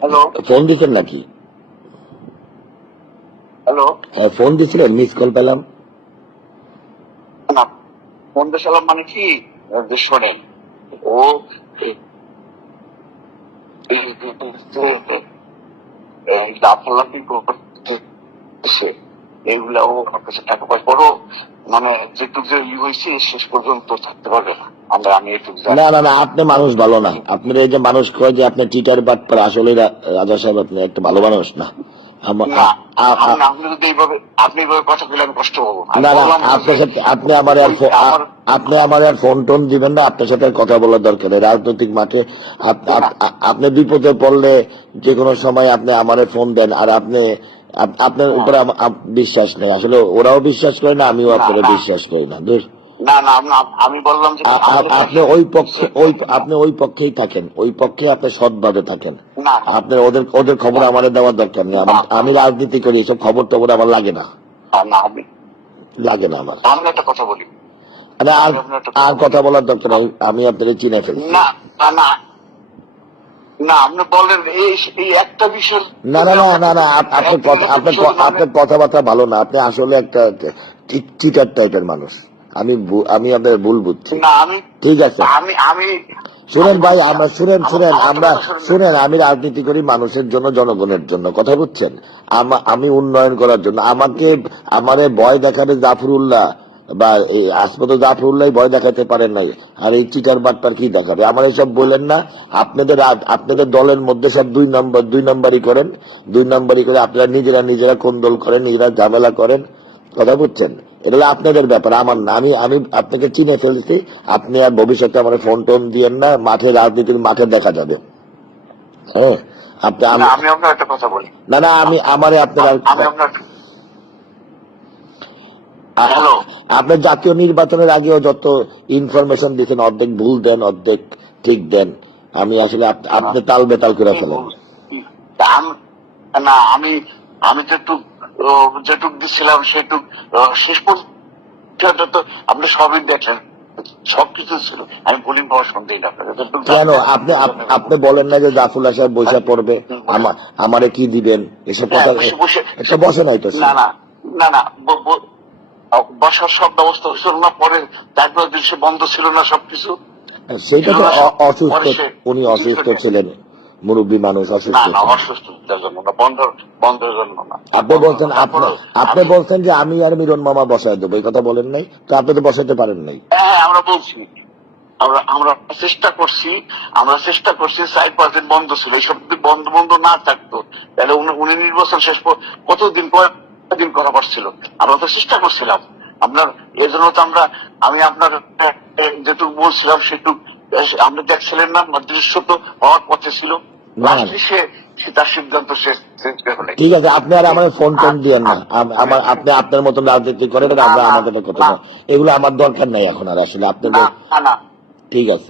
Hello phone দিচ্ছেন নাকি hello হ্যাঁ, ফোন দিছিলেন মিস কল পেলাম না বন্ধু সালাম মানে কি শোনেন ও এই- লাফালাফি এইগুলা ও আপনার টাকা পয়সা বড় মানে যেটুক যে ই হয়েছে শেষ পর্যন্ত থাকতে পারবে না। আমরা আমি এটুকু না না না আপনি মানুষ ভালো না। আপনার এই যে মানুষ কয় যে আপনি টিটার বাট পর আসলে রাজা সাহেব আপনি একটা ভালো মানুষ না। আপনি কথা আমি কষ্ট পাবো। না না আমার আর আপনি আমার আর ফোন টোন দিবেন না আপনার সাথে কথা বলার দরকার নেই। রাজনৈতিক মাঠে আপনি বিপদে পড়লে যে কোনো সময় আপনি আমারে ফোন দেন আর আপনি আপ- আপনার উপরে আম- বিশ্বাস নেই। আসলে ওরাও বিশ্বাস করে না আমিও আপনারা বিশ্বাস করি না আমি বললাম আমাদের আপনি ওই পক্ষে ওই আপনি ওই পক্ষেই থাকেন। ওই পক্ষে আপনি সৎভাবে থাকেন। আপনার ওদের ওদের খবর আমার দেওয়ার দরকার নেই। আমি রাজনীতি করি এসব খবর টবর আমার লাগে না। লাগে না আমার। আমি একটা কথা বলি। আর কথা বলার দরকার আমি আপনাদের চিনে ফেলি না না। না আপনি বলেন এই একটা বিষয় না না না না আপনার কথা আপনার আপনার কথাবার্তা ভালো না। আপনি আসলে একটা চিটার টাইপের মানুষ। আমি আমি আপনার ভুল বুঝছি। না আমি ঠিক আছে। আমি আমি শুনেন ভাই আমরা শুনেন শুনেন আমরা শুনেন। শুনেন আমি রাজনীতি করি মানুষের জন্য জনগণের জন্য। কথা বুঝছেন? আমি উন্নয়ন করার জন্য। আমাকে আমারে ভয় দেখাবে জাফরুল্লাহ। বা এই আসপত জাফরুল্লাহ ভয় দেখাতে পারেন নাই। আর এই চিটার বাটপার কি দেখাবে? আমার এসব বললেন না। আপনাদের আপনাদের দলের মধ্যে সব দুই নম্বর দুই নম্বরই করেন। দুই নম্বরই করে আপনারা নিজেরা নিজেরা কোন্দল করেন নিজেরা ঝামেলা করেন। কথা বুঝছেন? এগুলো আপনাদের ব্যাপার আমার না। আমি আমি আপনাকে চিনে ফেলছি। আপনি আর ভবিষ্যতে আমার ফোন টোন দিয়েন না। মাঠে রাজনীতির মাঠে দেখা যাবে। হ্যাঁ? আপনি আমি- আপনার একটা কথা বলি। না না আমি আমারে আপনার আমি আপনার আপনি জাতীয় নির্বাচনের আগেও যত ইনফরমেশন দিচ্ছেন অর্ধেক ভুল দেন অর্ধেক ঠিক দেন আমি আসলে আপনি তাল বেতাল করে ফেলেন। না আমি আমি যেটুক যেটুক দিছিলাম সেটুক শেষ পর্যন্ত তো আপনি সবই দেখলেন সবকিছু ছিল। আমি বলি কেন? আপনি আপনি বলেন না যে জাফুল্লাহ সাহেব বৈশা পড়বে আমার আমারে কি দিবেন? এসব কথা হ্যাঁ, বসে বসে নাই তো না না না না বসার সব ব্যবস্থা হয়েছিল না পরে তারপর দিন সে বন্ধ ছিল না সবকিছু। সেইটা তো অসুস্থ উনি অসুস্থ ছিলেন। মুরব্বী মানুষ অসুস্থ না বন্ধ বন্ধের জন্য আপনি বলছেন আপনি বলছেন যে আমি আর মিরন মামা বসায় দেবো এই কথা বলেন নাই। তো আপনি তো বসাতে পারেন নাই। হ্যাঁ আমরা বলছি। আমরা আমরা চেষ্টা করছি আমরা চেষ্টা করছি সাইড পার্সেন্ট বন্ধ ছিল এইসব বন্ধ বন্ধ না থাকতো তাহলে উনি উনি নির্বাচন শেষ কতদিন পর কয়েকদিন করা পারছিল আমরা তো চেষ্টা করছিলাম। আপনার এই জন্য তো আমরা আমি আপনার যেটুকু বলছিলাম সেটুকু আপনি দেখছিলেন না দৃশ্য তো হওয়ার পথে ছিল। না। লাস্টে সে সে তার সিদ্ধান্ত শেষ শেষ হলে ঠিক আছে আপনি আর আমার ফোন টোন দিয়েন না। আমার আপনি আপনার মতন রাজনীতি করেন আমরা আমাদের কথা। এগুলো আমার দরকার নাই এখন আর আসলে। আপনাদের না ঠিক আছে।